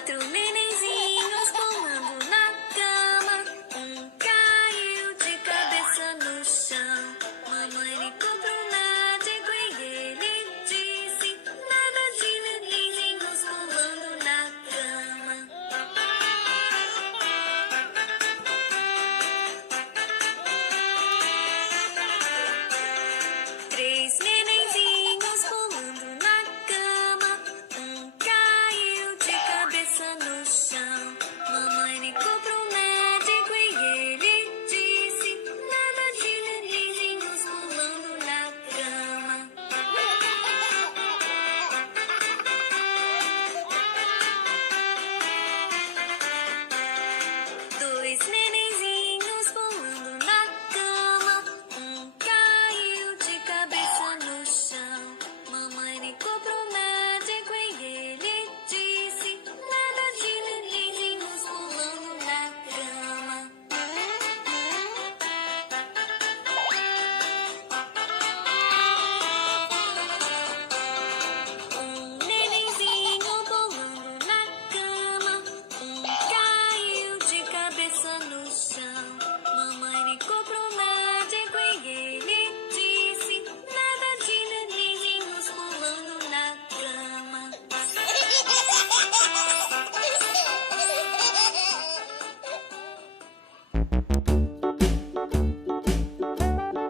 Quatro nenenzinhos pulando na cama. Um caiu de cabeça no chão. Mamãe ligou pro médico e ele disse: nada de nenenzinhos pulando na cama. Três nenenzinhos pulando na cama. Um caiu de cabeça no chão. Mamãe ligou pro médico e ele disse: nada de nenenzinhos pulando na cama. Dois nenenzinhos pulando na cama. Um caiu de cabeça no chão. Mamãe ligou pro médico e ele disse: nada de nenenzinhos pulando na cama. Um nenenzinho pulando na cama. Um caiu de cabeça no chão. Mamãe ligou pro médico e ele disse: nada de nenenzinhos pulando na cama.